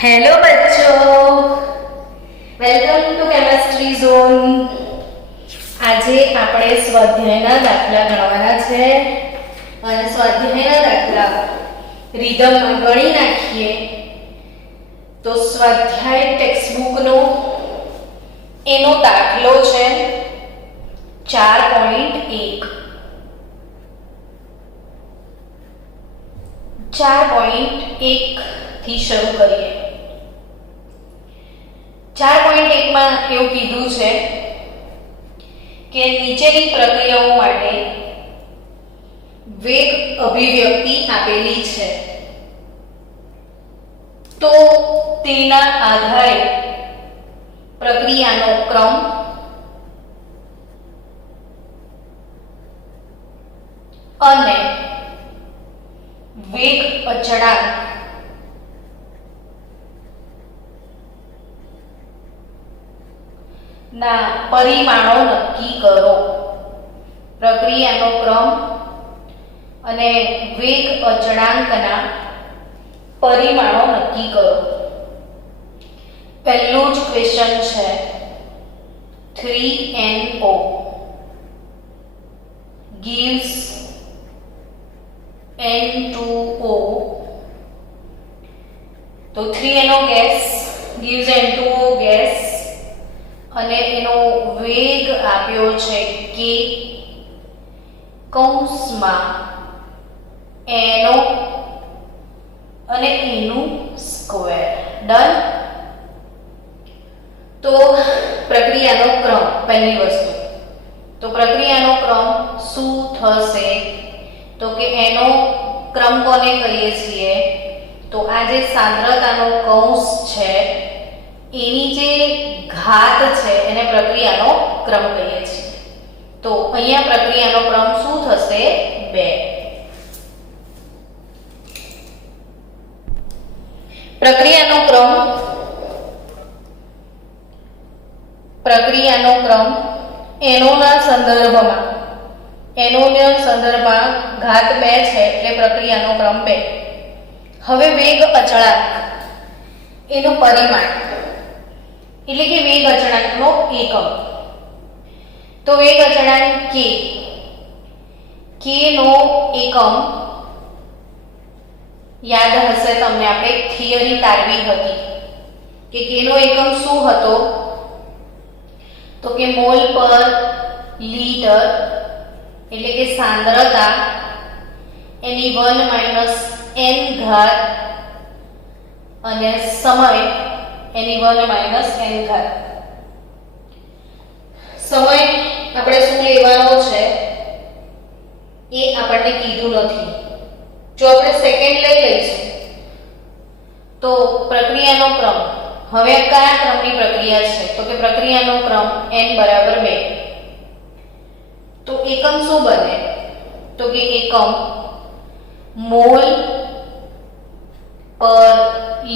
Hello बच्चों, welcome to chemistry zone. આજે આપણે સ્વાધ્યાયના દાખલા ગણવાના છે અને સ્વાધ્યાયના દાખલા રીધમમાં ગણી નાખીએ તો સ્વાધ્યાય ટેક્સ્ટબુકનો એનો દાખલો છે 4.1 થી શરૂ કરીએ। 4.1 માં એવું કીધું છે કે નીચેની પ્રક્રિયાઓ માટે વેગ અભિવ્યક્તિ આપેલી છે તો તેના આધારે પ્રક્રિયાનો ક્રમ અને વેગ અચળાંક ના પરિમાણો નક્કી કરો। પ્રક્રિયાનો ક્રમ અને વેગ અચળાંકના પરિમાણો નક્કી કરો। પહેલું જ ક્વેશ્ચન છે 3NO gives N2O, તો 3NO gas gives N2O gas અને એનો વેગ આપ્યો છે કે કૌંસમાં એનો અને એનું સ્ક્વેર। ડન। તો પ્રક્રિયાનો ક્રમ પહેલી વસ્તુ, તો પ્રક્રિયાનો ક્રમ શું થશે તો કે એનો ક્રમ કોને કહીએ છીએ તો આ જે સાંદ્રતાનો કૌંસ છે એની જે ઘાત છે એને પ્રક્રિયાનો ક્રમ કહીએ છીએ। તો અહીંયા પ્રક્રિયાનો ક્રમ શું થશે 2। પ્રક્રિયાનો ક્રમ એનોના સંદર્ભમાં ઘાત 2 છે એટલે પ્રક્રિયાનો ક્રમ 2। હવે વેગ અચળાંક એનું પરિમાણ એટલે કે વેગ અચળાંકનો એકમ, તો વેગ અચળાંક k નો એકમ યાદ હશે તમને, આપણે થિયરી તારવી હતી કે k નો એકમ શું હતો તો કે મોલ પર લીટર એટલે કે સાંદ્રતા એની 1 - n ઘાત અને સમય એની 1 - n ઘાત। સમય આપણે શું લેવાનો છે એ આપણને કીધું નથી। જો આપણે સેકન્ડ લઈ લઈશું તો પ્રક્રિયાનો ક્રમ, હવે કયા ક્રમની પ્રક્રિયા છે તો કે પ્રક્રિયાનો ક્રમ n = 2। તો એકમ શું બને તો કે એકમ મોલ પર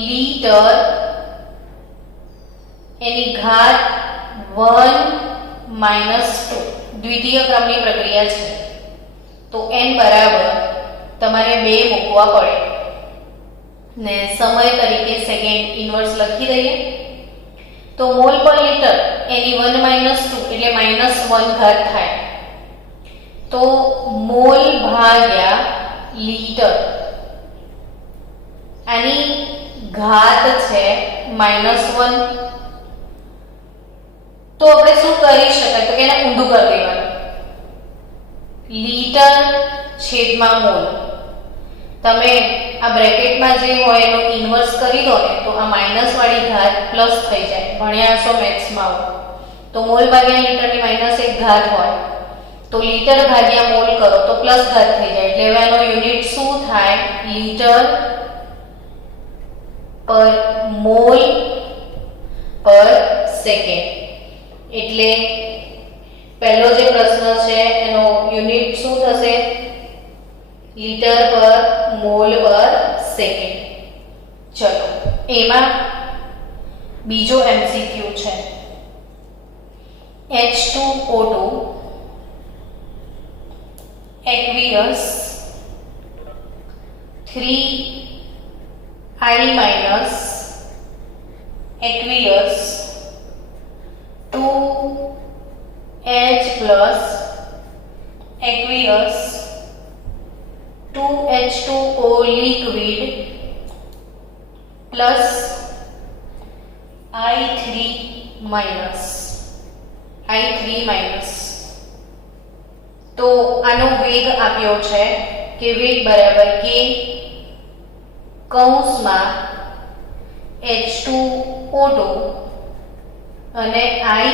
લીટર એની ઘાત 1 - 2 દ્વિતીય ક્રમની પ્રક્રિયા છે। તો n બરાબર તમારે 2 મૂકવા પડે ને સમય તરીકે સેકન્ડ ઇન્વર્સ લખી દઈએ। તો મોલ પર લીટર એની 1 - 2 એટલે -1 ઘાત થાય, તો મોલ ભાગ્યા લીટર આની ઘાત છે -1। તો આપણે શું કરી શકાય તો કે એને ઊંધું કરી દેવાનું, લીટર છેદમાં મોલ। તમે આ બ્રેકેટમાં જે હોય એનો ઇન્વર્સ કરી દો ને તો આ માઈનસ વાળી ઘાત પ્લસ થઈ જાય, ભણ્યા હશો મેથ્સમાં। તો મોલ ભાગ્યા લીટરની -1 ઘાત હોય તો લીટર ભાગ્યા મોલ કરો તો પ્લસ ઘાત થઈ જાય, એટલે હવે આનો યુનિટ શું થાય લીટર પર મોલ પર સેકન્ડ। એટલે પહેલો જે પ્રશ્ન છે એનો યુનિટ શું થશે લીટર પર મોલ પર સેકન્ડ। ચલો એમાં બીજો MCQ છે H2O2 aqueous 3I - aqueous 2H plus aqueous 2H2O liquid plus I3 minus તો આનો વેગ આપ્યો છે કે વેગ બરાબર k કૌંસમાં H2O2 અને I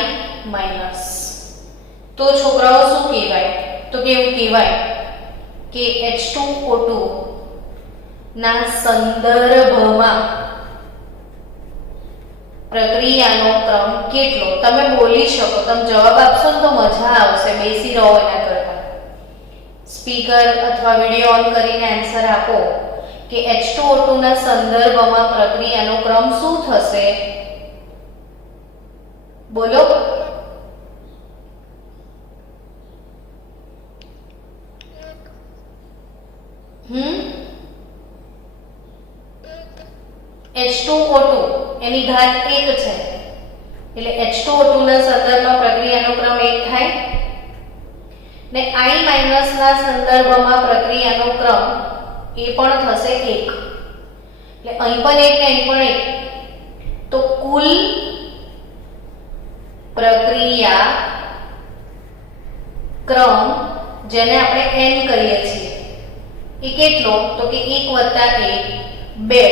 માઈનસ. તો છોકરાઓ શું કહેવાય? તો કેવું કહેવાય કે H2O2 ના સંદર્ભમાં પ્રક્રિયાનો ક્રમ કેટલો? તમે બોલી શકો, તમે જવાબ આપશો ને તો મજા આવશે, બેસી રહો એના કરતા. સ્પીકર અથવા વિડિયો ઓન કરીને આન્સર આપો કે H2O2 ના સંદર્ભમાં પ્રક્રિયાનો ક્રમ શું થશે? બોલો. H2O2 એની ઘાત 1 છે એટલે H2O2 ના સંદર્ભમાં પ્રક્રિયાનો ક્રમ 1 થાય ને I માઈનસ ના સંદર્ભમાં પ્રક્રિયાનો ક્રમ એ પણ થશે 1. એટલે અહીં પણ 1 ને અહીં પણ 1, તો કુલ પ્રક્રિયા ક્રમ જેને આપણે n કહીએ છીએ એ કેટલો? તો કે 1 + 1 2,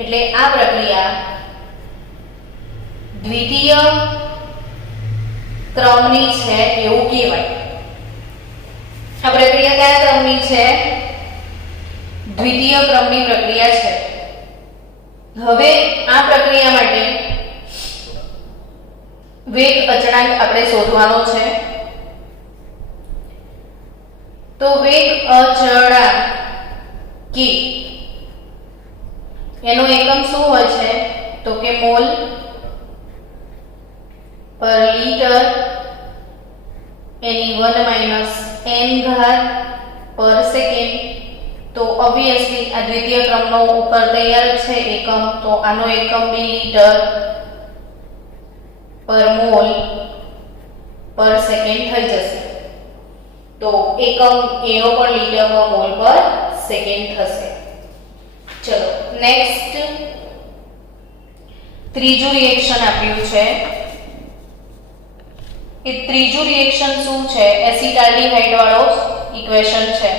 એટલે આ પ્રક્રિયા દ્વિતીય ક્રમની છે એવું કહેવાય. આ પ્રક્રિયા કયા ક્રમની છે? દ્વિતીય ક્રમની પ્રક્રિયા છે. હવે આ પ્રક્રિયા માટે વેગ અચળાંક આપણે શોધવાનો છે. તો વેગ અચળાંક k એનો એકમ શું હોય છે? તો કે મોલ પર લિટર એની 1 - n ઘાત પર સેકન્ડ. તો ઓબ્વિયસલી આ દ્વિતીય ક્રમનો ઉપર તૈયાર છે એકમ, તો આનો એકમ બી લિટર પર મોલ પર સેકન્ડ થઈ જશે. તો એકમ એનો પણ લિટર પર મોલ પર સેકન્ડ થશે. ચલો નેક્સ્ટ ત્રીજું રિએક્શન આપ્યું છે. એ ત્રીજું રિએક્શન શું છે? એસિટાલ્ડીહાઇડ વાળો ઇક્વેશન છે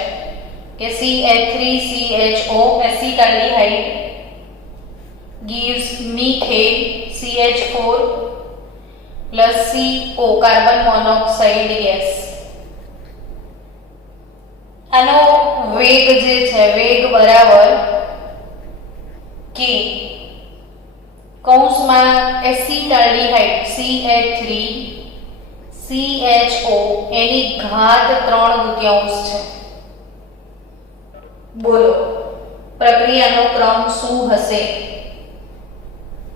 કે CH3CHO એસિટાલ્ડીહાઇડ gives methane CH4 plus CO carbon monoxide gas. આનો વેગ જે છે વેગ બરાબર k કૌંસમાં એસિટાલ્ડીહાઇડ CH3CHO એની ઘાત 3/4 છે. બોલો પ્રક્રિયાનો ક્રમ શું હશે?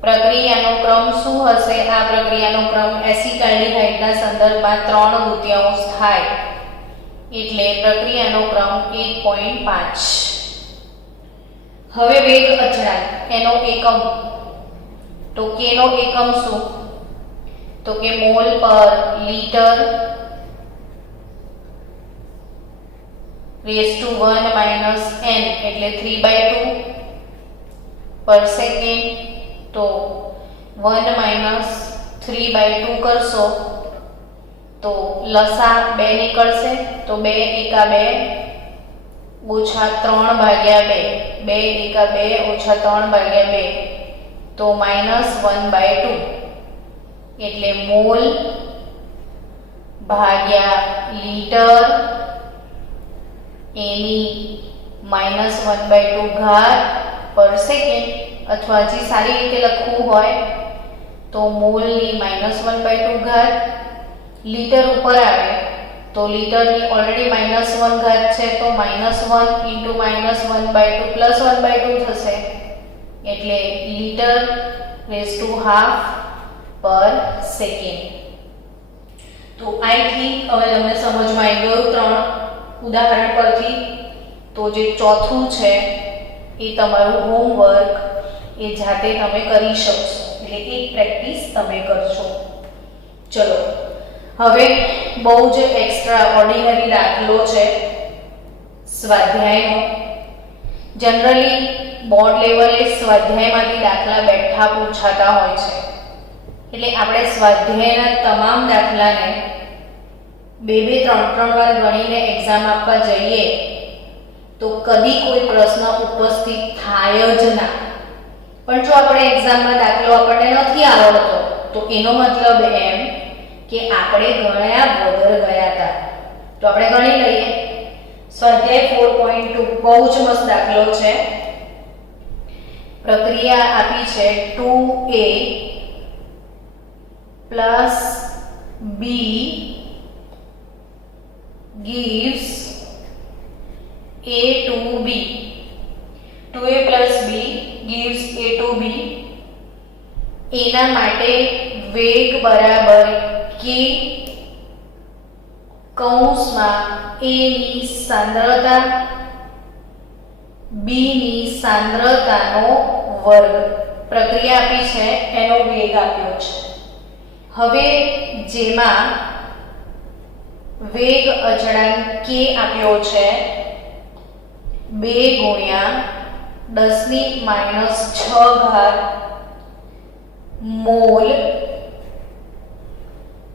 પ્રક્રિયાનો ક્રમ શું હશે? આ પ્રક્રિયાનો ક્રમ એસિટાલ્ડીહાઇડના સંદર્ભમાં 3/4 થાય એટલે પ્રક્રિયાનો ક્રમ 1.5. હવે વેગ અચળાંક એનો એકમ, તો k નો એકમ શું? તો કે મોલ પર લિટર રેઝ ટુ 1 - n એટલે 3/2 પર સેકન્ડ. તો 1 - 3/2 કરશો તો લસા 2 નીકળશે. તો 2 × 2 - 3/2, 2 × 2 - 3/2 તો -1/2 એટલે મોલ ભાગ્યા લિટર એની -1/2 ઘાત પર સેકન્ડ, અથવા જે સારી રીતે લખવું હોય તો મોલની -1/2 ઘાત. લિટર ઉપર આવે તો લિટરની ઓલરેડી -1 ઘાત છે તો -1 × -1/2 +1/2 થશે એટલે લિટર રેઝ ટુ હાફ પર સેકન્ડ. તો આઈ થિંક હવે તમને સમજમાં આવી ગયું 3 ઉદાહરણ પરથી. તો જે ચોથું છે એ તમારું હોમવર્ક એ જાતે તમે કરી શકશો. એટલે એક પ્રેક્ટિસ તમે કરશો. ચલો હવે બહુ જ એક્સ્ટ્રા ઓર્ડિનરી દાખલો છે સ્વાધ્યાયનો. જનરલી બોર્ડ લેવલે સ્વાધ્યાયમાંથી દાખલા બેઠા પૂછાતા હોય છે, એટલે આપણે સ્વાધ્યાયના તમામ દાખલાને 2-3 વાર ગણીને એક્ઝામ આપવા જઈએ તો કદી કોઈ પ્રશ્ન ઉપસ્થિત થાય જ ના. પણ જો આપણે એક્ઝામમાં દાખલો આપણને નથી આવડતો તો એનો મતલબ એમ કે આપણે ગણ્યા વગર ગયા હતા. તો આપણે ગણી લઈએ. સ્વાધ્યાય 4.2 બહુ જ મસ્ત દાખલો છે. પ્રક્રિયા આપી છે 2a plus b gives a to b. 2a plus b gives a to b. એના માટે વેગ બરાબર k કૌંસમાં a ની સાંદ્રતા b ની સાંદ્રતાનો વર્ગ. પ્રક્રિયા આપી છે એનો વેગ આપ્યો છે. હવે જેમાં વેગ અચળાંક k આપ્યો છે 2 ગુણ્યા 10⁻⁶ મોલ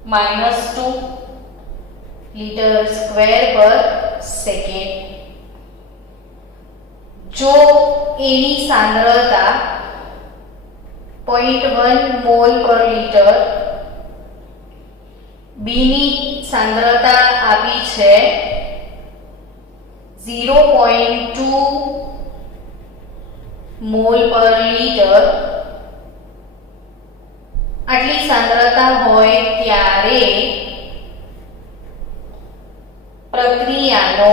-2 લીટર સ્ક્વેર પર સેકન્ડ. જો એની સાંદ્રતા 0.1 મોલ પર લીટર, બી ની સાંદ્રતા આપી છે 0.2 મોલ પર લીટર, આટલી સાંદ્રતા હોય ત્યારે પ્રક્રિયાનો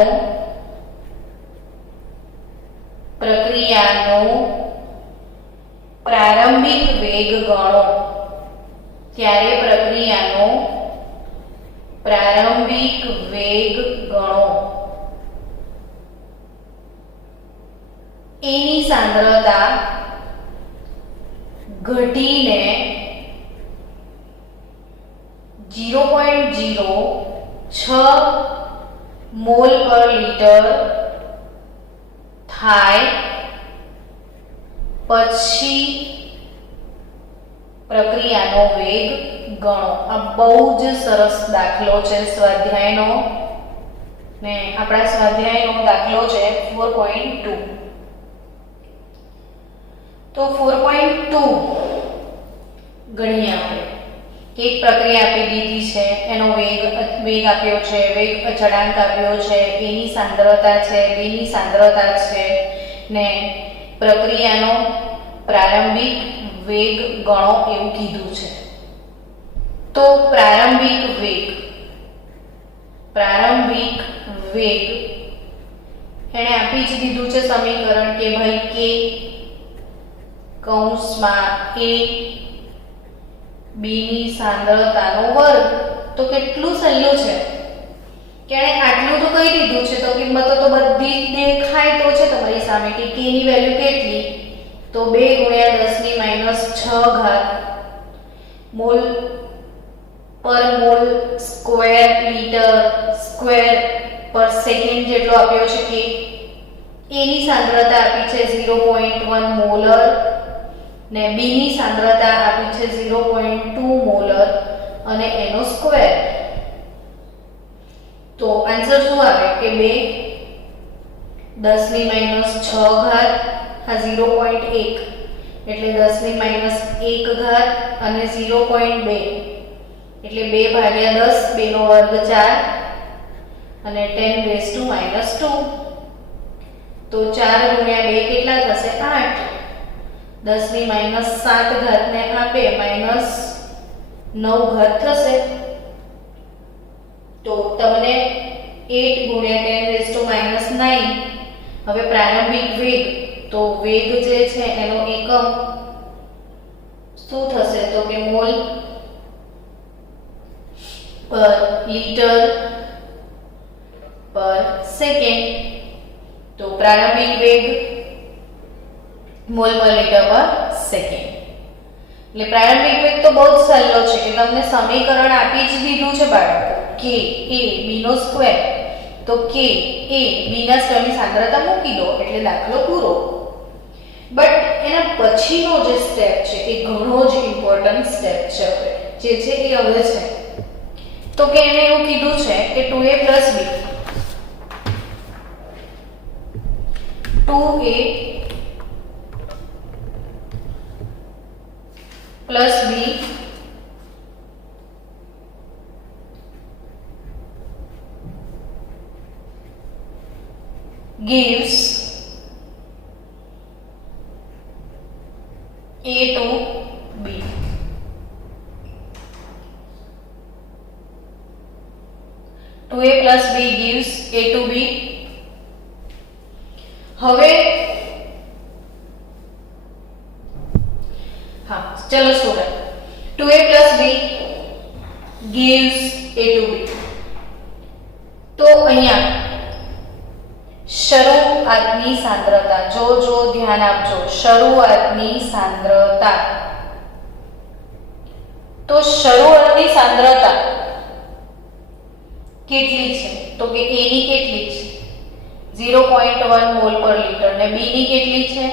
પ્રારંભિક વેગ ગણો. ત્યારે પ્રક્રિયાનો પ્રારંભિક વેગ ગણો. એની સાંદ્રતા ઘટીને 0.06 મોલ પર લીટર થાય પછી પ્રક્રિયાનો વેગ ગણો. આ બહુ જ સરસ દાખલો છે સ્વાધ્યાયનો, ને આપણા સ્વાધ્યાયનો દાખલો છે 4.2. તો 4.2 ગણીએ આપણે. એક પ્રક્રિયા આપી દીધી છે, એનો વેગ આપ્યો છે, વેગ અચળાંક આપ્યો છે, એની સાંદ્રતા છે, બીની સાંદ્રતા છે, ને પ્રક્રિયાનો પ્રારંભિક વેગ ગણો એવું કીધું છે. તો પ્રારંભિક વેગ એને આપી જ દીધું છે સમીકરણ કે ભાઈ k કૌંસમાં a b ની સાંદ્રતાનો વર્ગ. તો કેટલું સહેલું છે કે એને આટલું તો કહી દીધું છે, તો કિંમતો તો બધી દેખાય તો છે તમારી સામે કે k ની વેલ્યુ કેટલી, તો 2 ગુણ્યા 10⁻⁶ મોલ પર મોલ સ્ક્વેર લીટર સ્ક્વેર પર સેકન્ડ જેટલો આપ્યો છે કે એની સાંદ્રતા આપી છે 0.1 મોલર ને b ની સાંદ્રતા આપી છે 0.2 મોલર અને એનો સ્ક્વેર. તો આન્સર શું આવે કે 2 10⁻⁶ આ 0.1 એટલે 10⁻1 અને 0.2 એટલે 2/10, 2 નો વર્ગ 4 અને 10⁻². તો 4 ગુણ્યા 2 કેટલા થશે 8. 10⁻7 ને આપે -9 થશે. તો તમને 8 ગુણ્યા 10⁻9. હવે પ્રારંભિક વેગ, તો વેગ જે છે એનો એકમ શું થશે તો કે મોલ પર લીટર પર સેકન્ડ. તો પ્રારંભિક વેગ મોલ પર લીટર પર સેકન્ડ. એટલે પ્રારંભિક વેગ તો બહુ જ સહેલો છે કે તમને સમીકરણ આપી જ દીધું છે બાળકો કે a b નો સ્ક્વેર, તો કે a b ના સ્ક્વેરની સાંદ્રતા મૂકી દો એટલે દાખલો પૂરો. બટ એના પછીનો જે સ્ટેપ છે એ ઘણો જ ઇમ્પોર્ટન્ટ સ્ટેપ છે. જે છે એ હવે છે તો કે એને એવું કીધું છે કે 2a b 2a plus b gives a to b. To a plus b gives a to b. હવે હા ચલો student 2a plus b gives a to b. તો અહીંયા શરૂઆતની સાંદ્રતા જો ધ્યાન આપજો, શરૂઆતની સાંદ્રતા. તો શરૂઆતની સાંદ્રતા કેટલી છે? તો કે a ની કેટલી છે? 0.1 મોલ પર લિટર ને b ની કેટલી છે?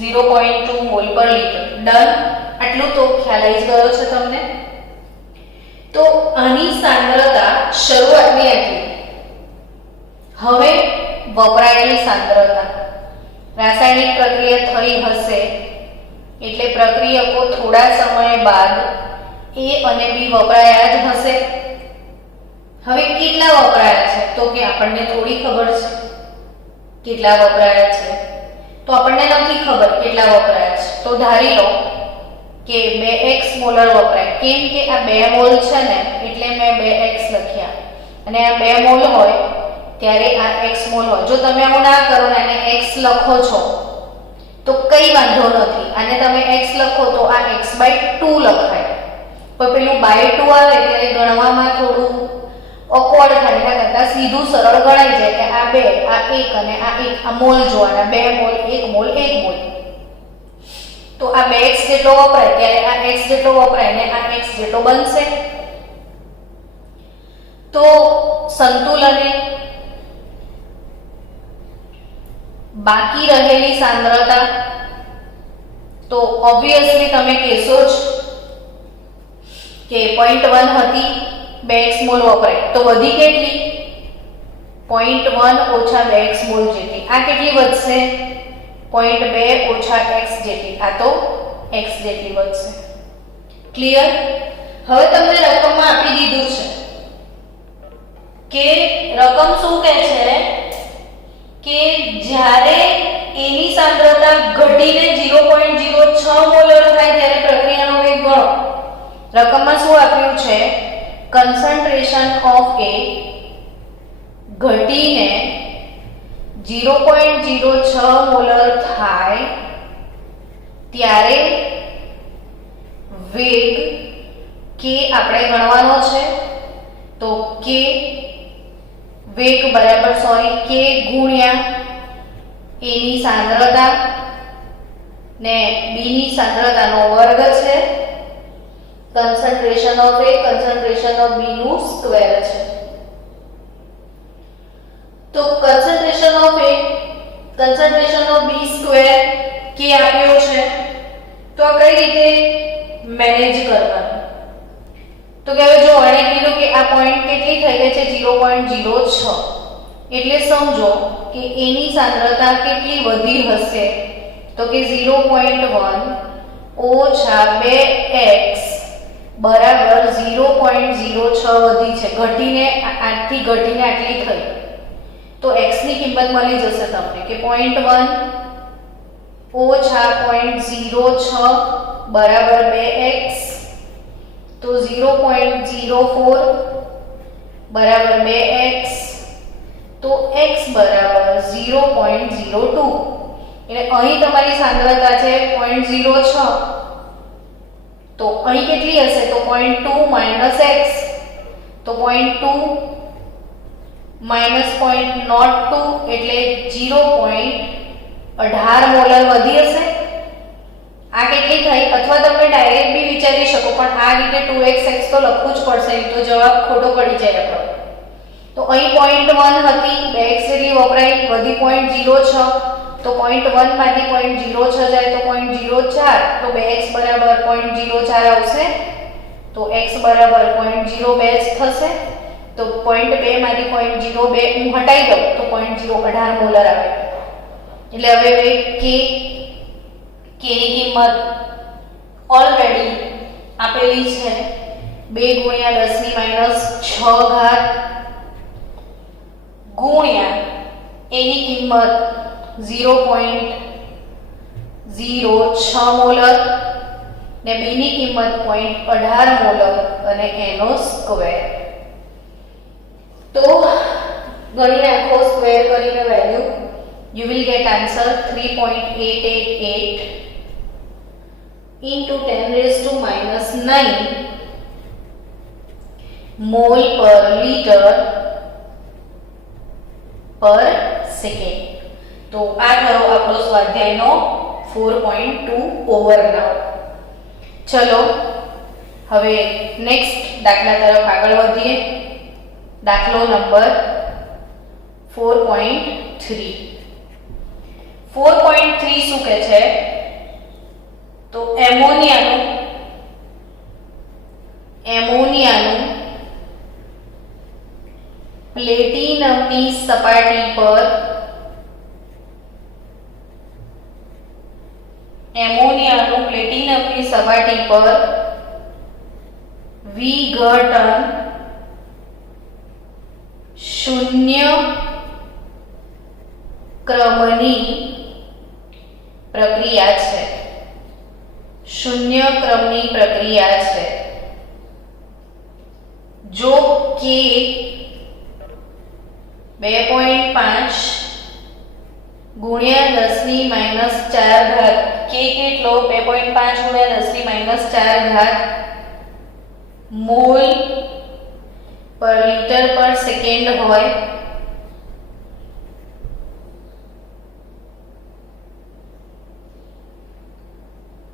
0.2 મોલ પર લિટર. ડન. આટલું તો ખ્યાલ આવી ગયો છે તમને. તો આની સાંદ્રતા શરૂઆતની હતી. હવે વપરાયેલી સાંદ્રતા, રાસાયણિક પ્રક્રિયા થઈ હશે એટલે પ્રક્રિયકો થોડા સમય બાદ a અને b વપરાયા જ હશે. હવે કેટલા વપરાયા છે? તો કે આપણને થોડી ખબર છે કેટલા વપરાયા છે, તો આપણને નથી ખબર કેટલા વપરાયા છે. તો ધારી લો કે 2x મોલર વપરાય. કેમ કે આ 2 મોલ છે ને એટલે મેં 2x લખ્યા, અને આ 2 મોલ હોય ત્યારે આ x મોલ હોય. જો તમે આવું ના કરો ને અને x લખો છો તો કઈ વાંધો નથી, અને તમે x લખો તો આ x/2 લખાય. પણ પેલું /2 આવે ત્યારે ગણવામાં થોડું ઓકવર્ડ થાય, એના કરતાં સીધું સરળ ગણાઈ જાય કે આ 2 આ 1 અને આ 1 આ મોલ જોવાના, 2 મોલ 1 મોલ 1 મોલ. તો આ 2x જેટલો વપરાય ત્યારે આ x જેટલો વપરાય ને આ x જેટલો બનશે. તો સંતુલને બાકી રહેલી સાંદ્રતા તો ઓબ્વિયસલી તમે કહેશો જ કે 0.1 હતી, 2x મોલ વપરાય, તો વધી કેટલી? 0.1 ઓછા 2x મોલ જેટલી. આ કેટલી વધશે? 0.2 ઓછા x જેટલી. આ તો x જેટલી વધશે. ક્લિયર? હવે તમને રકમમાં આપી દીધું છે કે રકમ શું કહે છે કે જ્યારે a ની સાંદ્રતા ઘટીને 0.06 મોલર થાય ત્યારે પ્રક્રિયાનો વેગ ગણો. રકમમાં શું આપ્યું છે? concentration of A ઘટીને 0.06 મોલર થાય ત્યારે વેગ k આપણે ગણવાનો છે. તો k વેગ બરાબર k ગુણ્યા a ની સાંદ્રતા ને b ની સાંદ્રતાનો વર્ગ છે. concentration of A concentration of B નું સ્ક્વેર છે. તો concentration of A concentration of B square k આપ્યો છે. તો આ કઈ રીતે મેનેજ કરવાનું? તો કે હવે જો આને કીધું કે આ પોઈન્ટ કેટલી થઈ ગઈ છે? 0.06. એટલે સમજો કે A ની સાંદ્રતા કેટલી વધી હશે? તો કે 0.1 ઓછા 2x બરાબર 0.06 વધી છે. ઘટીને આટલી ઘટીને આટલી થઈ. તો x ની કિંમત મળી જશે તમને કે 0.1 ઓછા 0.06 બરાબર 2x. તો 0.04 બરાબર 2x. તો x બરાબર 0.02. એટલે અહીં તમારી સાંદ્રતા છે 0.06. તો અહીં કેટલી હશે? તો 0.2 માઈનસ x. તો 0.2 માઈનસ 0.02 એટલે 0.18 મોલર વધી હશે. આ કેટલી થઈ? અથવા તમે ડાયરેક્ટ બી વિચારી શકો, પણ આ રીતે 2xx તો લખવું જ પડશે, નહીં તો જવાબ ખોટો પડી જાય આપણો. તો અહીં 0.1 હતી, 2x જેટલી વપરાઈ, વધી 0.06, તો 0.1 માંથી 0.06 જાય તો 0.04, તો 2x બરાબર 0.04 આવશે. તો x બરાબર 0.02 થશે. તો 0.2 માંથી 0.02 હું હટાઈ દઉં તો 0.018 મોલર આવે. એટલે હવે k ની કિંમત ઓલરેડી આપેલી છે 2 × 10⁻6 ઘાત ગુણ્યા a ની કિંમત 0.06 મોલર ને b ની કિંમત 0.18 મોલર અને એનો સ્ક્વેર. તો ગણી નાખો સ્ક્વેર કરીને value, you will get answer 3.888 into 10⁻⁻9 mole per liter per second. તો આ થયો આપણો સ્વાધ્યાયનો 4.2 ઓવરનાવ. ચલો હવે નેક્સ્ટ દાખલા તરફ આગળ વધીએ. દાખલો નંબર 4.3. 4.3 શું કહે છે? તો એમોનિયાનું પ્લેટિનમની સપાટી પર વિઘટન શૂન્ય ક્રમની પ્રક્રિયા છે. શૂન્ય ક્રમની પ્રક્રિયા છે. જો k 2.5 ગુણ્યા 10⁻⁴ ઘાત, k કેટલો? 2.5 ગુણ્યા 10⁻⁴ ઘાત મોલ પર લિટર પર સેકન્ડ હોય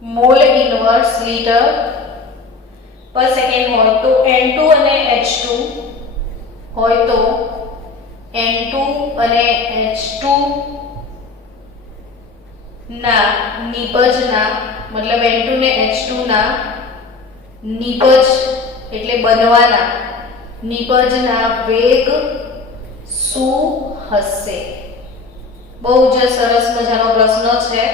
મોલ ઇનવર્સ લિટર પર સેકન્ડ હોય તો N2 અને H2 હોય તો N2 અને H2 ના નિપજના મતલબ N2 ને H2 ના નિપજ એટલે બનવાના નિપજના વેગ શું હશે? બહુ જ સરસ મજાનો પ્રશ્ન છે.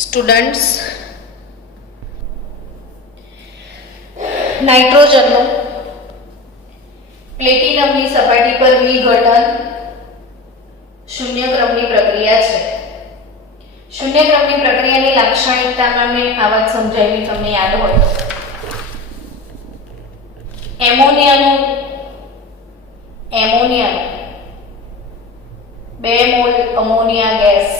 સ્ટુડન્ટ્સ, નાઇટ્રોજનનું પ્લેટિનમની સપાટી પર વિઘટન શૂન્ય ક્રમની પ્રક્રિયા છે. શૂન્ય ક્રમની પ્રક્રિયાની લાક્ષણિકતામાં મેં આ વાત સમજાવી, તમને યાદ હોય તો એમોનિયાનું 2 મોલ અમોનિયા ગેસ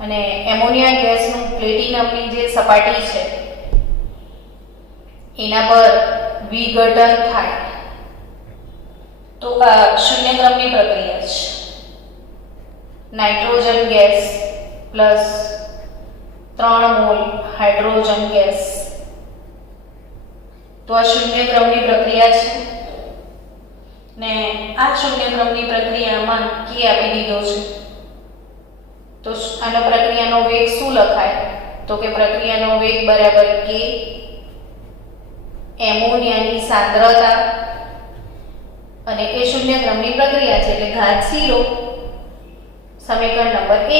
અને એમોનિયા ગેસનું પ્લેટિનમની જે સપાટી છે એના પર વિઘટન થાય તો આ શૂન્ય ક્રમની પ્રક્રિયા છે. Nitrogen gas plus 3 mall hydrogen gas, તો આ શૂન્ય ક્રમની પ્રક્રિયા છે ને આ શૂન્ય ક્રમની પ્રક્રિયામાં k આપી દીધો છે. તો આનો પ્રક્રિયાનો વેગ શું લખાય? તો કે પ્રક્રિયાનો વેગ બરાબર k એમોનિયાની સાંદ્રતા અને એ શૂન્ય ક્રમની પ્રક્રિયા છે એટલે ઘાત 0, સમીકરણ નંબર 1.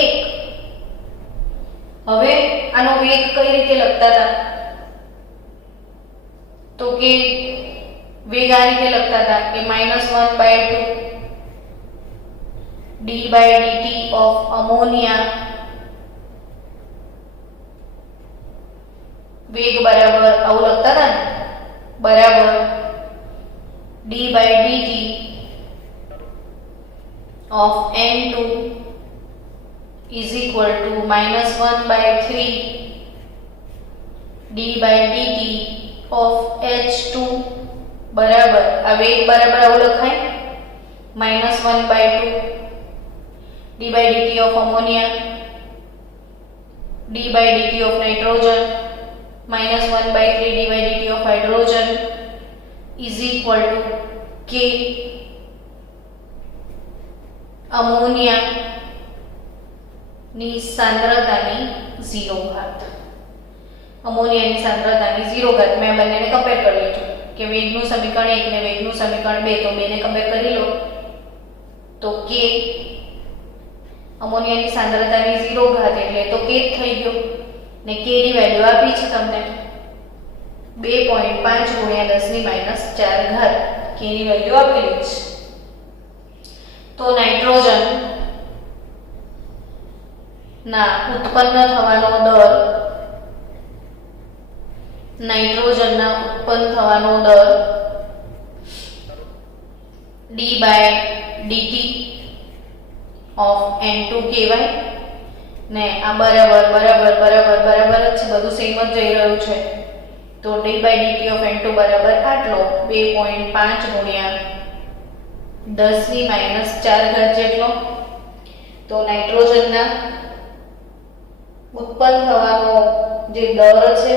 હવે આનો વેગ કઈ રીતે લખતા હતા? તો કે વેગ આ રીતે લખતા હતા કે -1/2 d/dt of ammonia વેગ બરાબર આવું લખતા હતા ને, બરાબર d/dt of N2 is equal to -1/3 d/dt of H2 બરાબર આ વેગ બરાબર આવું લખાય -1/2 d by dt of ammonia, d by dt of nitrogen minus 1 by 3 d by dt of hydrogen is equal to k ammonia ની સાંદ્રતાની 0 ઘાત. અમોનિયાની સાંદ્રતાની 0 ઘાત મેં બંનેને કમ્પેર કરી લીધું કે વેગનું સમીકરણ 1 ને વેગનું સમીકરણ 2, તો બેને કમ્પેર કરી લો તો k અમોનિયાની સાંદ્રતાની 0 ઘાત એટલે તો k જ થઈ ગયો ને k ની વેલ્યુ આપી છે તમને 2.5 ગુણ્યા 10 ની -4 ઘાત k ની વેલ્યુ આપેલી છે. તો નાઇટ્રોજન ના ઉત્પન્ન થવાનો દર, નાઇટ્રોજનના ઉત્પન્ન થવાનો દર d by dt of N2 કહેવાય ને આ બરાબર બરાબર બરાબર બરાબર જ બધું સેમ જ જઈ રહ્યું છે. તો d by dt of N2 બરાબર આટલો 2.5 ગુણ્યા 10 ની -4 ઘાત જેટલો. તો નાઇટ્રોજનના ઉત્પન્ન થવાનો જે દર છે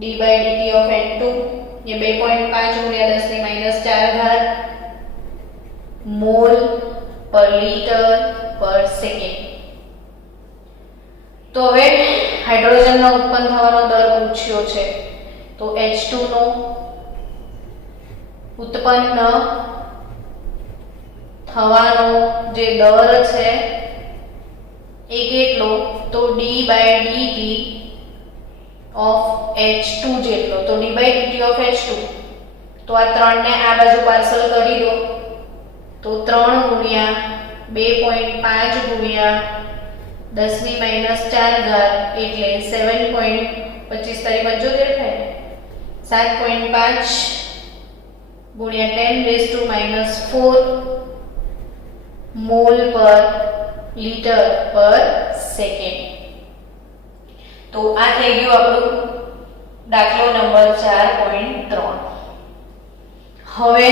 d by dt of N2 એ 2.5 ગુણ્યા 10 ની -4 ઘાત મોલ પર લિટર પર સેકન્ડ. તો હવે હાઇડ્રોજનનો ઉત્પન્ન થવાનો દર પૂછ્યો છે તો H2 નો ઉત્પન્ન થવાનો જે દર છે એ કેટલો, તો d by dt of H2 જેટલો. તો d by dt of H2 તો આ 3 ને આ બાજુ પાર્સલ કરી દો તો 3 ગુણ્યા 2.5 ગુણ્યા 10 ની -4 ઘાત એટલે 7.25 તારી 75 થાય 7.5 ગુણ્યા 10⁻⁴ મોલ પર લિટર પર સેકન્ડ. તો આ થઈ ગયું આપણું દાખલો નંબર 4.3. હવે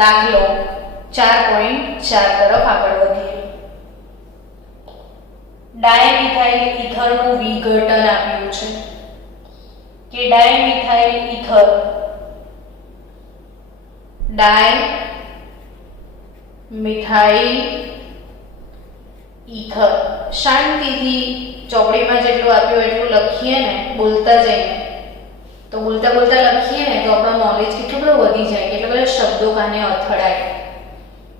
દાખલો 4.4 તરફ આગળ વધીએ. ડાયમિથાઇલ ઇથરનું વિઘટન આપ્યું છે કે ડાયમિથાઇલ ઇથર શાંતિથી ચોપડીમાં જેટલું આપ્યું એટલું લખીએ ને બોલતા જઈને, તો બોલતા બોલતા લખીએ ને તો આપણું નોલેજ કેટલું બધું વધી જાય, કેટલા બધા શબ્દો કાને અથડાય.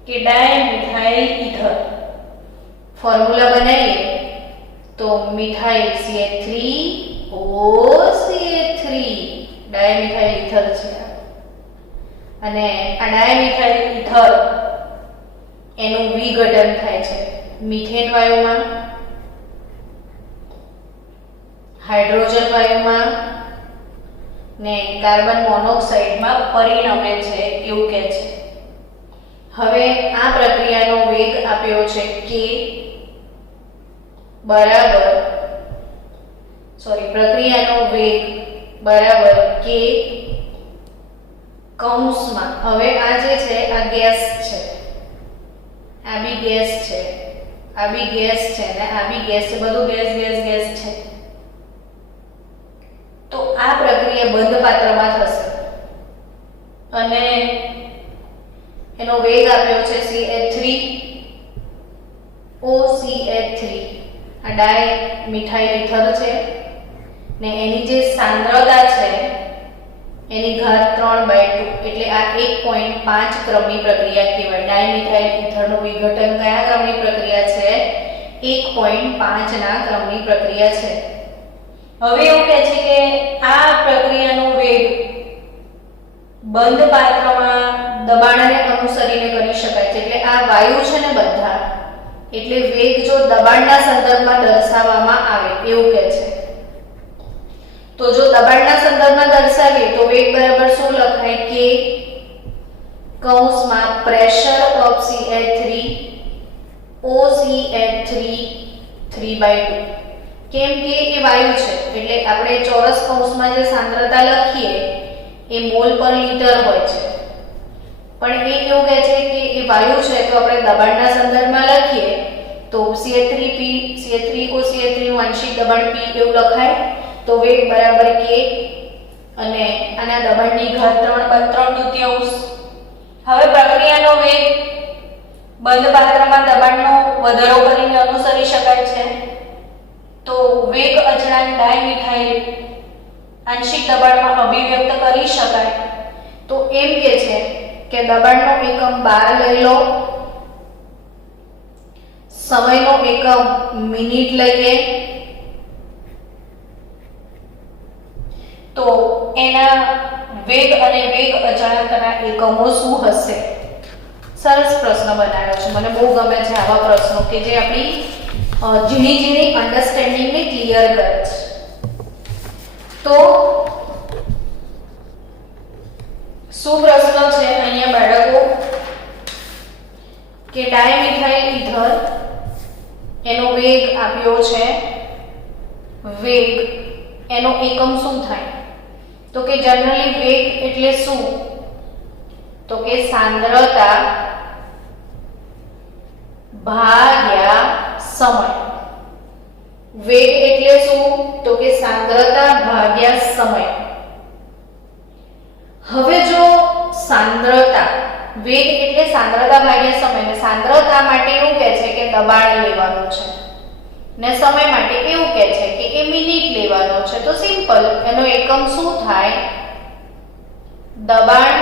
કે ડાયમિથાઇલ ઇથર ફોર્મ્યુલા બનાવીએ તો મિથાઇલ CH3OCH3 ડાયમિથાઇલ ઇથર છે. અને આ ડાયમિથાઇલ ઇથર એનું વિઘટન થાય છે મિથેન વાયુમાં, હાઇડ્રોજન વાયુમાં ને કાર્બન મોનોક્સાઇડમાં પરિણમે છે એવું કહે છે. હવે આ પ્રક્રિયાનો વેગ આપ્યો છે k બરાબર પ્રક્રિયાનો વેગ બરાબર k કૌંસમાં. હવે આ જે છે આ ગેસ છે, આ બી ગેસ છે, આ બી ગેસ છે ને આ બી ગેસ છે, બધું ગેસ ગેસ ગેસ છે. તો આ પ્રક્રિયા બંધ પાત્રમાં થશે અને એનો વેગ આપ્યો છે CH3OCH3. આ ડાયમિથાઇલ ઇથર છે ને એની જે સાંદ્રતા છે એની ઘાત 3/2 એટલે આ 1.5 ક્રમની પ્રક્રિયા કહેવાય. ડાયમિથાઇલ ઇથરનું વિઘટન કયા ક્રમની પ્રક્રિયા છે? 1.5 ના ક્રમની પ્રક્રિયા છે. હવે એવું કહે છે કે આ પ્રક્રિયાનો વેગ બંધ પાત્રમાં દબાણને અનુસરીને કરી શકાય છે. એટલે આ વાયુ છે ને બધા, એટલે વેગ જો દબાણના સંદર્ભમાં દર્શાવવામાં આવે એવું કહે છે. તો જો દબાણના સંદર્ભમાં દર્શાવીએ તો વેગ બરાબર શું લખાય? k કૌંસમાં પ્રેશર ઓફ CH3 OCH3 3/2. કેમ કે એ વાયુ છે એટલે આપણે ચોરસ કૌંસમાં જે સાંદ્રતા લખીએ એ મોલ પર લિટર હોય છે. પણ એ એવું કહે છે કે એ વાયુ છે તો આપણે દબાણના સંદર્ભમાં લખીએ તો CH3P CH3O CH3 નું આંશિક દબાણ P એવું લખાય તો વેગ બરાબર k અને આના દબાણની ઘાત 3/3. હવે પ્રક્રિયાનો વેગ બંધ પાત્રમાં દબાણનો વધારો કરીને અનુસરી શકાય છે. તો વેગ અચળાંક ડાયમિથાઇલ આંશિક દબાણમાં અભિવ્યક્ત કરી શકાય તો એમ કે છે કે દબાણનો એકમ બાર લઈ લો, સમયનો એકમ મિનિટ લઈએ તો એના વેગ અને વેગ અચળાંકના એકમો શું હશે? સરસ પ્રશ્ન બનાવ્યો છે, મને બહુ ગમે છે આવા પ્રશ્નો કે જે આપણી ઝીણી ઝીણી અન્ડરસ્ટેન્ડિંગને ક્લિયર કરે છે. તો શું પ્રશ્ન છે અહીંયા બાળકો કે ડાયમિથાઇલ ઈથર એનો વેગ આપ્યો છે, વેગ એનો એકમ શું થાય? તો કે જનરલી વેગ એટલે શું? તો કે સાંદ્રતા ભાગ્યા સમય. વેગ એટલે શું? તો કે સાંદ્રતા ભાગ્યા સમય. હવે જો સાંદ્રતા, વેગ એટલે સાંદ્રતા ભાગ્યા સમય, ને સાંદ્રતા માટે એવું કહે છે કે દબાણ લેવાનું છે ને સમય માટે એવું કહે છે કે એ મિનિટ લેવાનો છે. તો સિમ્પલ, એનો એકમ શું થાય? દબાણ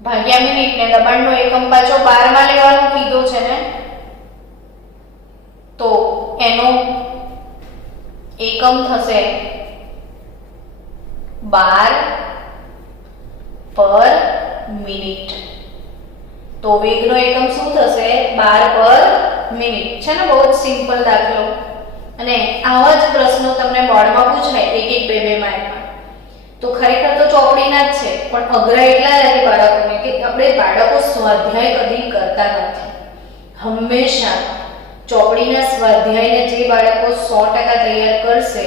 ભાગ્યા મિનિટ, ને દબાણનો એકમ પાછો 12 માં લેવાનું કીધું છે ને, તો એનો એકમ થશે 12 પર મિનિટ. તો વેગનો એકમ શું થશે? 12 પર મિનિટ. છે ને, બહુ જ સિમ્પલ દાખલો. અને આવા જ પ્રશ્નો તમને બોર્ડમાં પૂછાય 1-1, 2-2 માર્કમાં. તો ખરેખર તો ચોપડીના જ છે, પણ અઘરા એટલા લાગે બાળકોને કે આપણે બાળકો સ્વાધ્યાય કદી કરતા નથી. હંમેશા ચોપડીના સ્વાધ્યાયને જે બાળકો 100% તૈયાર કરશે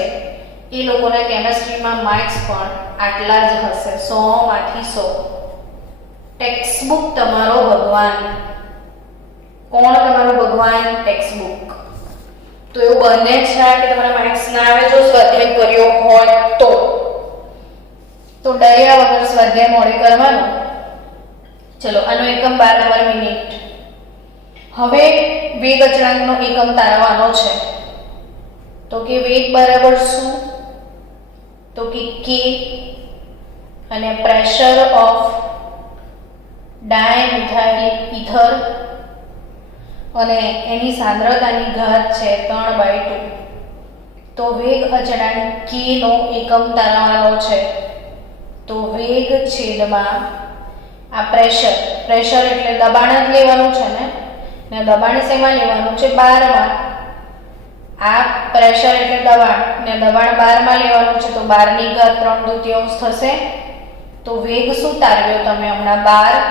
એ લોકોના કેમેસ્ટ્રીમાં માર્ક્સ પણ આટલા જ હશે, 100 માંથી 100. ટેક્સ્ટબુક તમારો ભગવાન. કોણ તમારો ભગવાન? ટેક્સ્ટબુક. તો એવું બને છે કે તમારા માર્ક્સ ના આવે જો સ્વાધ્યાય કર્યો હોય તો ડર્યા વગર સ્વાધ્યાય મોડે કરવાનો. ચલો, આનો એકમ 12 પર મિનિટ. હવે વેગ અચળાંકનો એકમ તારવવાનો છે. તો કે વેગ બરાબર શું? તો કે k અને પ્રેશર ઓફ ડાયમિથાઇલ ઈથર અને એની સાંદ્રતાની ઘાત છે 3/2. તો વેગ અચળાંક k નો એકમ તારવવાનો છે. તો વેગ છેદમાં આ પ્રેશર એટલે દબાણ જ લેવાનું છે ને દબાણ શેમાં લેવાનું છે? 12 માં. આ પ્રેશર એટલે દબાણ, ને દબાણ 12 માં લેવાનું છે. તો 12 ની ઘાત 3/2 થશે. તો વેગ શું તારવ્યો તમે હમણાં? 12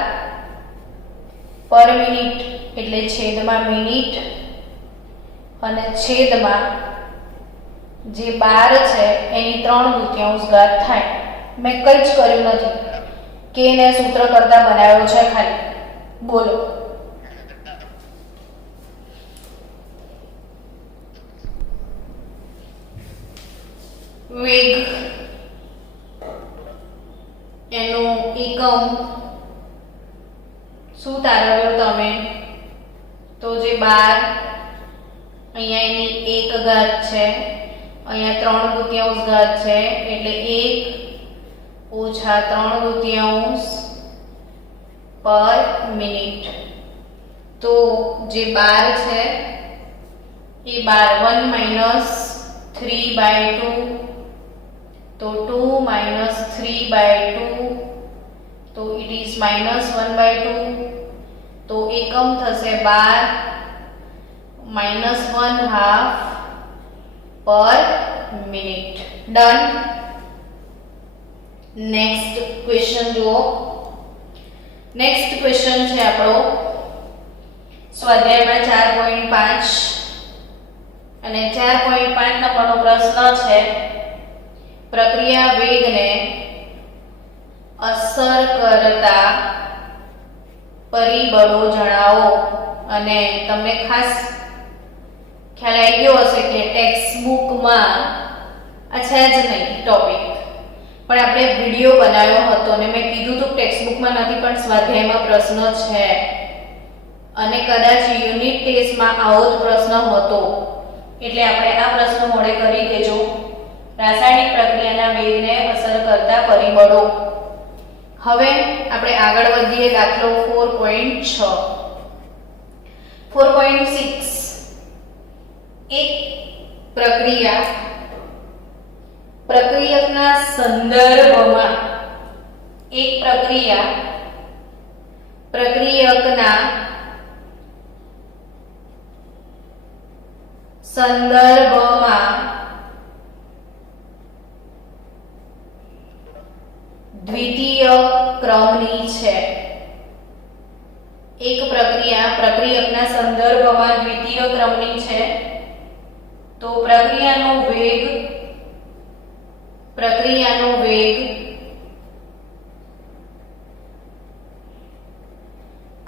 પર મિનિટ એટલે છેદમાં મિનિટ અને છેદમાં જે 12 છે એની 3/2 ઘાત થાય. મેં કંઈ જ કર્યું નથી, કે ને સૂત્ર કરતા બનાવ્યો છે ખાલી. બોલો, વેગ એનો એકમ શું તારવ્યો તમે? તો જે 12, અહીંયા એની 1 ઘાત છે, અહીંયા 3/2 ઘાત છે એટલે 1 ઓછા 3/2 પર મિનિટ. તો જે 12 છે એ 1 માઇનસ 3/2, તો 2 minus 3/2, તો it is -1/2. તો એકમ થશે 12 -1/2 પર મિનિટ. ડન. નેક્સ્ટ ક્વેશ્ચન જુઓ. નેક્સ્ટ ક્વેશ્ચન છે આપણો સ્વાધ્યાયમાં 4.5 અને 4.5 નંબરનો પ્રશ્ન છે પ્રક્રિયા વેગને અસર કરતા પરિબળો જણાવો. અને તમને ખાસ ખ્યાલ આવી ગયો હશે કે ટેક્સ્ટ બુકમાં આ છે જ નહીં ટોપિક, પણ આપણે વિડીયો બનાવ્યો હતો અને મેં કીધું હતું ટેક્સ્ટ બુકમાં નથી પણ સ્વાધ્યાયમાં પ્રશ્ન છે અને કદાચ યુનિટ ટેસ્ટમાં આવો જ પ્રશ્ન હતો, એટલે આપણે આ પ્રશ્ન મોડે કરી દેજો. રાસાયણિક પ્રક્રિયાના વેગને અસર કરતા પરિબળો. હવે આપણે આગળ વધીએ. દાખલો 4.6. 4.6 એક પ્રક્રિયકના સંદર્ભમાં પ્રક્રિયકના સંદર્ભમાં દ્વિતીય ક્રમની છે. એક પ્રક્રિયા પ્રક્રિયકના સંદર્ભમાં દ્વિતીય ક્રમની છે તો પ્રક્રિયાનો વેગ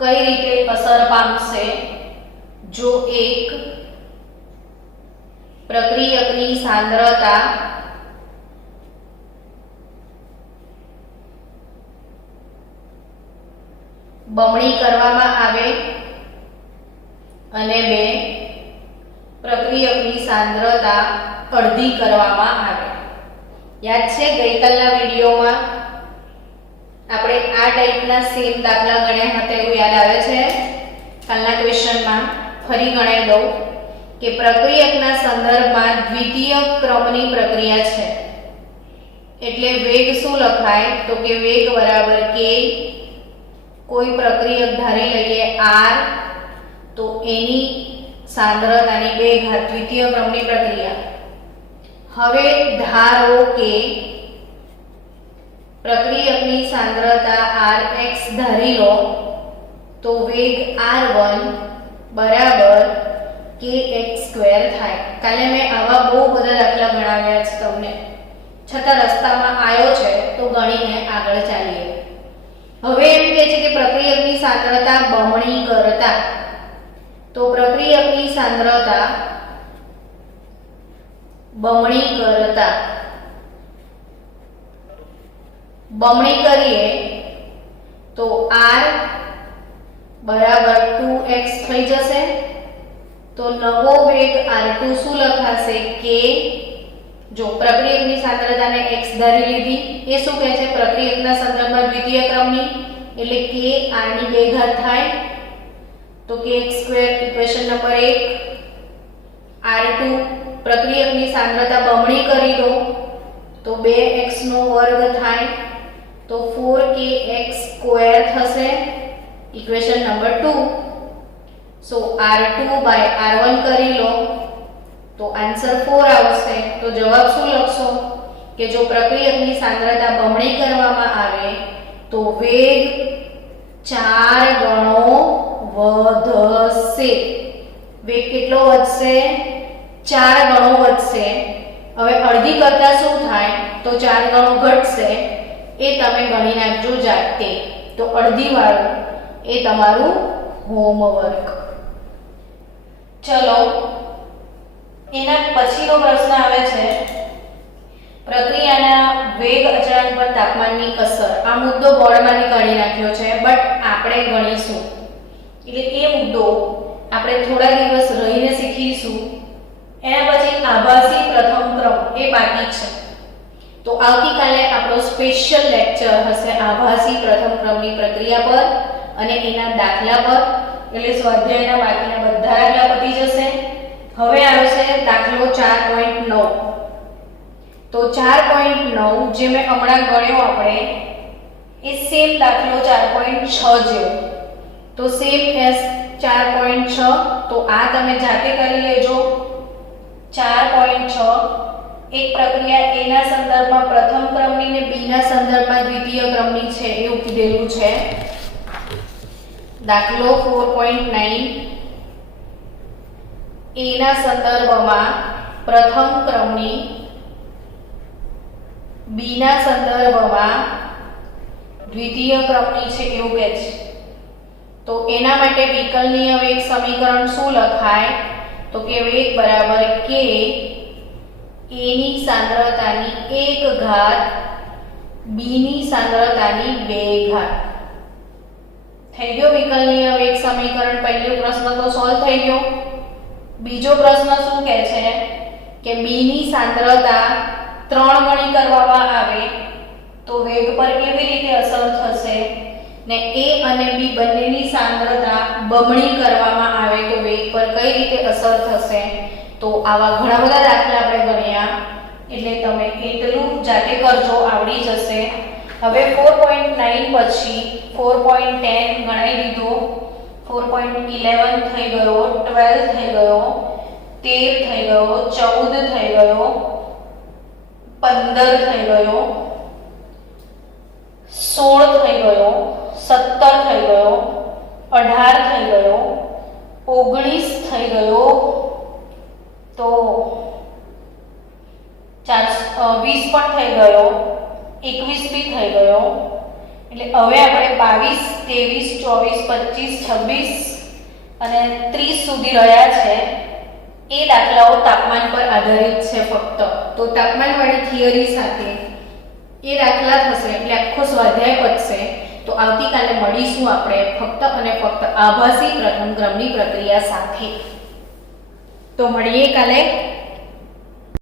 કઈ રીતે અસર પામશે જો એક પ્રક્રિયકની સાંદ્રતા બમણી કરવામાં આવે અને બે પ્રક્રિયકની સાંદ્રતા અડધી કરવામાં આવે. યાદ છે ગઈકાલના વિડીયોમાં આપણે આ ટાઈપના સેમ દાખલા ગણ્યા હતા એવું યાદ આવે છે? કાલના ક્વેશ્ચનમાં ફરી ગણાવી દઉં કે પ્રક્રિયકના સંદર્ભમાં દ્વિતીય ક્રમની પ્રક્રિયા છે એટલે વેગ શું લખાય તો કે વેગ બરાબર k, કોઈ પ્રક્રિયક ધારી લઈએ r, તો એની સાંદ્રતાની 2 ઘાત દ્વિતીય ક્રમની પ્રક્રિયા. હવે ધારો કે પ્રક્રિયકની સાંદ્રતા rx ધારી લો તો વેગ r1 બરાબર kx² થાય. કાલે મેં આવા બહુ બધા દાખલા ગણાવ્યા છે તમને, છતાં રસ્તામાં આવ્યો છે તો ગણીને આગળ ચાલીએ. હવે એમ કહે છે કે પ્રક્રિયકની સાંદ્રતા બમણી કરતા, તો પ્રક્રિયકની સાંદ્રતા બમણી કરીએ તો r બરાબર 2x થઈ જશે. તો નવો વેગ r2 શું લખાશે k. જો પ્રક્રિયકની સાંદ્રતાને x ધારી લીધી, એ શું કહે છે પ્રક્રિયકના સંદર્ભમાં દ્વિતીય ક્રમની એટલે k r ની 2 ઘાત થાય તો kx² ઇક્વેશન નંબર 1. r2 પ્રક્રિયકની સાંદ્રતા બમણી કરી દો તો 2x નો વર્ગ થાય તો 4kx² થશે equation number 2. So r2 by r1 કરી લો તો આન્સર 4 આવશે. તો જવાબ શું લખશો કે જો પ્રક્રિયકની સાંદ્રતા બમણી કરવામાં આવે તો વેગ 4 ગણો વધશે. વેગ કેટલો વધશે? 4 ગણો વધશે. હવે અડધી કરતા શું થાય તો 4 ગણો ઘટશે, એ તમે ગણી નાખજો જાતે. તો અડધી વાળું એ તમારું હોમવર્ક. ચલો એના પછીનો પ્રશ્ન આવે છે પ્રક્રિયાના વેગ અચળાંક પર તાપમાનની અસર. આ મુદ્દો બોર્ડમાંથી કાઢી નાખ્યો છે બટ આપણે ગણીશું એટલે એ મુદ્દો આપણે થોડા દિવસ રહીને શીખીશું. એના પછી આભાસી પ્રથમ ક્રમ એ બાકી છે. તો આવતીકાલે આપણો સ્પેશિયલ લેક્ચર હશે આભાસી પ્રથમ ક્રમની પ્રક્રિયા પર અને એના દાખલા પર. એટલે સ્વાધ્યાયના બાકીના બધા દાખલા પતી જશે. હવે આવે છે દાખલો 4.9. તો 4.9 જે મેં હમણાં ગણ્યો આપણે એ સેમ દાખલો 4.6 જેવો. તો સેમ એસ 4.6. તો આ તમે જાતે કરી લેજો. 4.6 એક પ્રક્રિયા a ના સંદર્ભમાં પ્રથમ ક્રમની ને b ના સંદર્ભમાં દ્વિતીય ક્રમની છે એવું કીધેલું છે. દાખલો 4.9 a ના સંદર્ભમાં પ્રથમ ક્રમની, b ના સંદર્ભમાં દ્વિતીય ક્રમની છે એવું કહે છે. તો એના માટે વિકલનીય વેગ સમીકરણ શું લખાય? તો કે વેગ બરાબર k a ની સાંદ્રતાની 1 ઘાત b ની સાંદ્રતાની 2 ઘાત. થઈ ગયો વિકલનીય વેગ સમીકરણ. પહેલો પ્રશ્ન તો સોલ્વ થઈ ગયો. બીજો પ્રશ્ન શું કહે છે કે b ની સાંદ્રતા 3 ગણી કરવામાં આવે તો વેગ પર કેવી રીતે અસર થશે, ને a અને b બંનેની સાંદ્રતા બમણી કરવામાં આવે તો વેગ પર કઈ રીતે અસર થશે. તો આવા ઘણા બધા દાખલા આપણે ગણ્યા, એટલે તમે એટલું જાતે કરજો, આવડી જશે. હવે 4.9 પછી 4.10 ગણાઈ દીધો, 4.11 થઈ ગયો, 12 થઈ ગયો, 13 થઈ ગયો, 14 થઈ ગયો, 15 થઈ ગયો, 16 થઈ ગયો, 17 થઈ ગયો, 18 થઈ ગયો, 19 થઈ ગયો, તો 20 પણ થઈ ગયો, 21 બી થઈ ગયો. એટલે હવે આપણે 22, 23, 24, 25, 26 અને 30 સુધી રહ્યા છે. એ દાખલાઓ તાપમાન પર આધારિત છે ફક્ત. તો તાપમાનવાળી થિયરી સાથે એ દાખલા થશે એટલે આખો સ્વાધ્યાય પતશે. તો આવતીકાલે મળીશું આપણે ફક્ત અને ફક્ત આભાસી પ્રથમ ક્રમની પ્રક્રિયા સાથે. તો મળીએ કાલે.